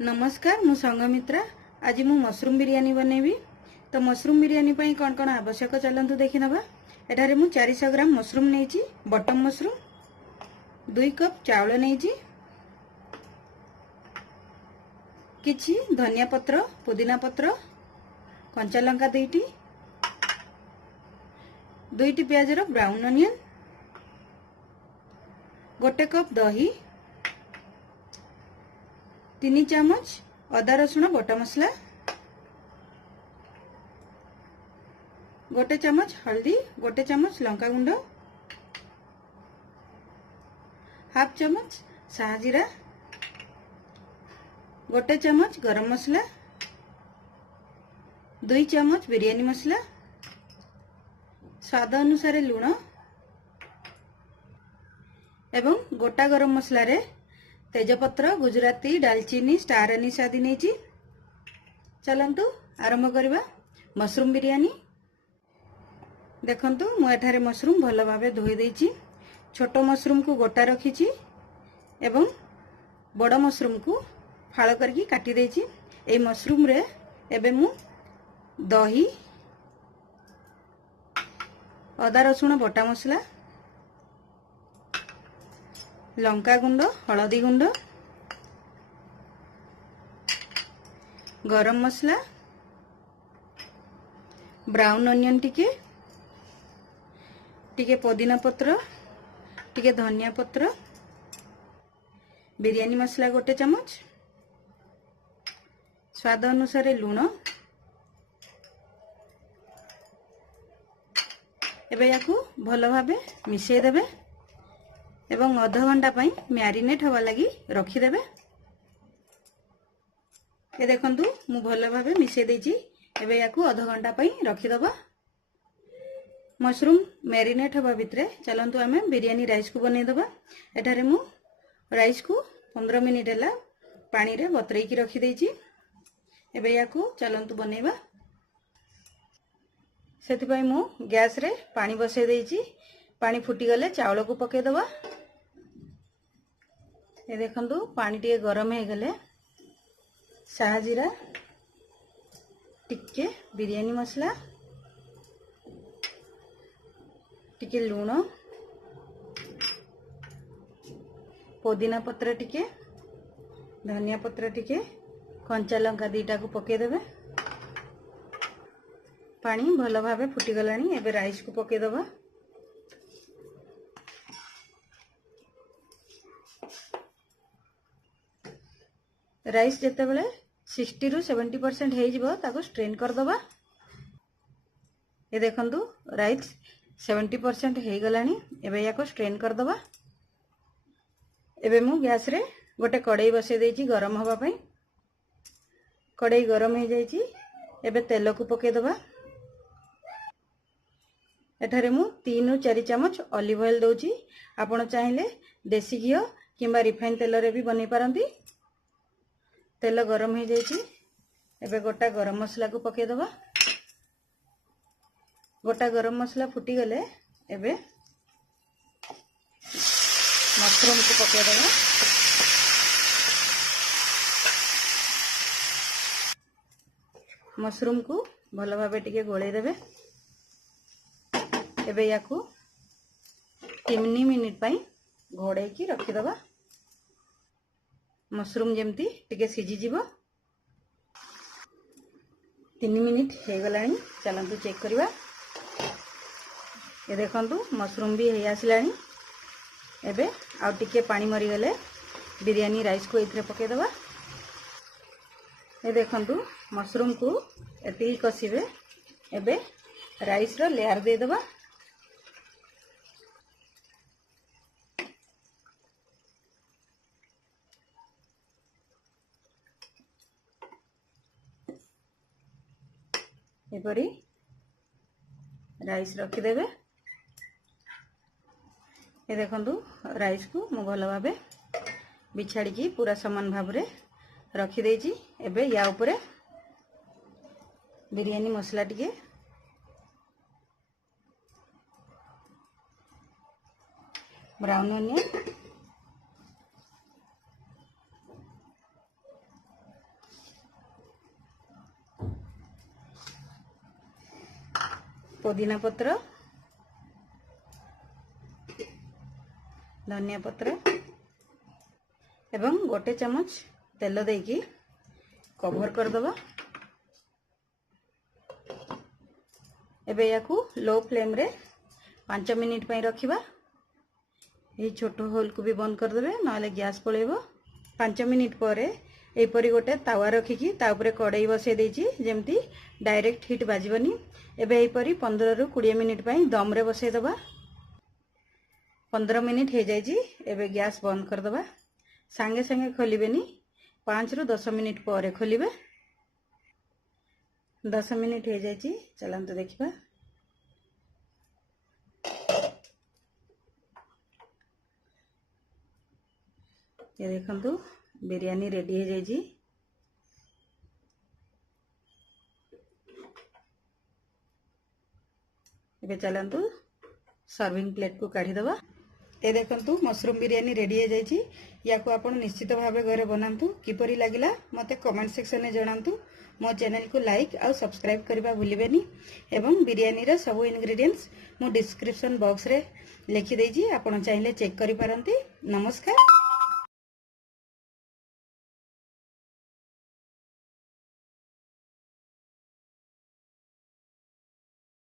नमस्कार मु संगमित्रा। आज मु मशरूम बिरयानी बनैबी। तो मशरूम बिरयानी पई कौन कौन आवश्यक चलंतु देखि नबा। एठारे मु 400 gram mushroom नेची, button mushroom 2 cup चावल नेची, किछि धनिया पत्र, पुदीना पत्र, कंचा लंका दुईटी, 2टी प्याज रो ब्राउन अनियन, 1 कप दही, 3 चम्मच अदा रसुण बटा मसला, 1 चम्मच हल्दी, 1 चम्मच लंका गुंड, हाफ चम्मच साहा जीरा, 1 चम्मच गरम मसला, 2 चम्मच बिरयानी मसला, स्वाद अनुसार लुण एवं गोटा गरम मसला रे तेजपत्र, गुजराती, दालचीनी, स्टार अनीस आदि नेची। चलंतु आरंभ करबा मशरूम बिरयानी। देखंतु मु एठारे मशरूम भलो भाबे धोई देछि। छोटो मशरूम को गोटा रखिछि एवं बड़ मशरूम को फाळ करके काटी देछि। ए मशरूम रे एबे मु दही, अदा रसुण बटा मसला, लंका गुंड, हलदी गुंड, गरम मसला, ब्राउन अनियन टिके पुदीना पत्र, टिके धनिया पत्र, बिरयानी मसला 1 चम्मच, स्वाद अनुसार लुण। एबे याकू भलो भाबे मिसई देबे एवं आधा घंटा पई मैरिनेट हवा लगी रखी देबे। ए देखंतु मु भलो भाबे मिसई देछि। एबे याकू आधा घंटा पई रखी दबा। मशरूम मैरिनेट हवा भितरे चलंतु आमे बिरयानी राइस को बनै दबा। एठारे मु राइस को 15 मिनिट हला पानी रे बतरै की रखी देछि। एबे याकू चलंतु बनैबा। सेति पई मु गैस रे पानी बसै देछि। पानी फुटी गले चावल को पकै दबा। ये देखंतु पानी टिके गरम हे गले साहा जीरा, टिके बिरयानी मसला, टिके लूण, पुदीना पत्र टिके, धनिया पत्र टिके, कंचा लंका 2टा को पके देबे। पानी भलो भाबे फुटी गलानी। एबे राइस को पके दबा। राइस जेते बेले 60 रु 70% हे जिवो ताको स्ट्रेन कर दबा। ये देखंतु राइस 70% हे गलानी। एबे याको स्ट्रेन कर दबा। एबे मु गैस रे गोटे कड़ाई बसे देछि गरम हवा पई। कड़ाई गरम हे जाइछि। एबे तेल को पके दबा। एठारे मु 3 रु 4 चम्मच ऑलिव ऑयल दोछि। आपण चाहिले देसी घियो किंबा रिफाइन तेल रे भी बनै पारंती। तेल गरम हो जाइछि। एबे गोटा गरम मसला को पके दबा। गोटा गरम मसला फुटी गले एबे मशरूम को पके दबा। मशरूम को भलो भाबे टिके गोळे देबे। एबे याकू 3 मिनिट पई घोड़े की रखी दबा। मशरूम जेमती टिके सिझी जीवो। 3 मिनिट हे गलानी। चलंतु चेक करबा। ये देखंतु मशरूम भी हे आसलानी। एबे आ टिके पानी मरी गले बिरयानी राइस को इथरे पके दबा। ये देखंतु मशरूम को एती कसिबे। एबे राइस रो लेयर दे दबा। एपरी राइस रखी देबे। ये देखंतु राइस को मु भलो भाबे बिछाड़ी की पूरा समान भाव रे रखी देछि। एबे या ऊपर बिरयानी मसला टिके, ब्राउन अनियन, पुदीना पत्र, धनिया पत्र एवं गोटे चमच तेल देकी कवर करदबा। एबे याकू लो फ्लेम रे 5 मिनिट पई रखिबा। ये छोट होल को भी बंद कर देबे नले गैस पळेबो। 5 मिनिट पर एपरी गोटे तावा रखिकी ता उपरे कड़ाई बसई देछि जेमती डायरेक्ट हिट बाजिबनी। एबे एपरी 15 रु 20 मिनिट पई दम रे बसई दबा। 15 मिनिट हो जाइछि। एबे गैस बंद कर दबा। सांगे सांगे खोलिबेनी, 5 रु 10 मिनिट पर खोलिबे। 10 मिनिट हो जाइछि, चलंतु देखिबा। ये देखंतु बिरयानी रेडी हो जाइछि। एबे चलंतु सर्विंग प्लेट को काढ़ी दबा। ये देखंतु मशरूम बिरयानी रेडी हो जाइछि। याकू आपण निश्चित भावे घरे बनांतु। किपरि लागिला मते कमेंट सेक्शन में जणांतु। मो चैनल को लाइक और सब्सक्राइब करबा भूलिबेनी। एवं बिरयानी रा सब इंग्रेडिएंट्स मो डिस्क्रिप्शन बॉक्स रे लिखि देछि, आपण चाहिले चेक करि पारंती। नमस्कार।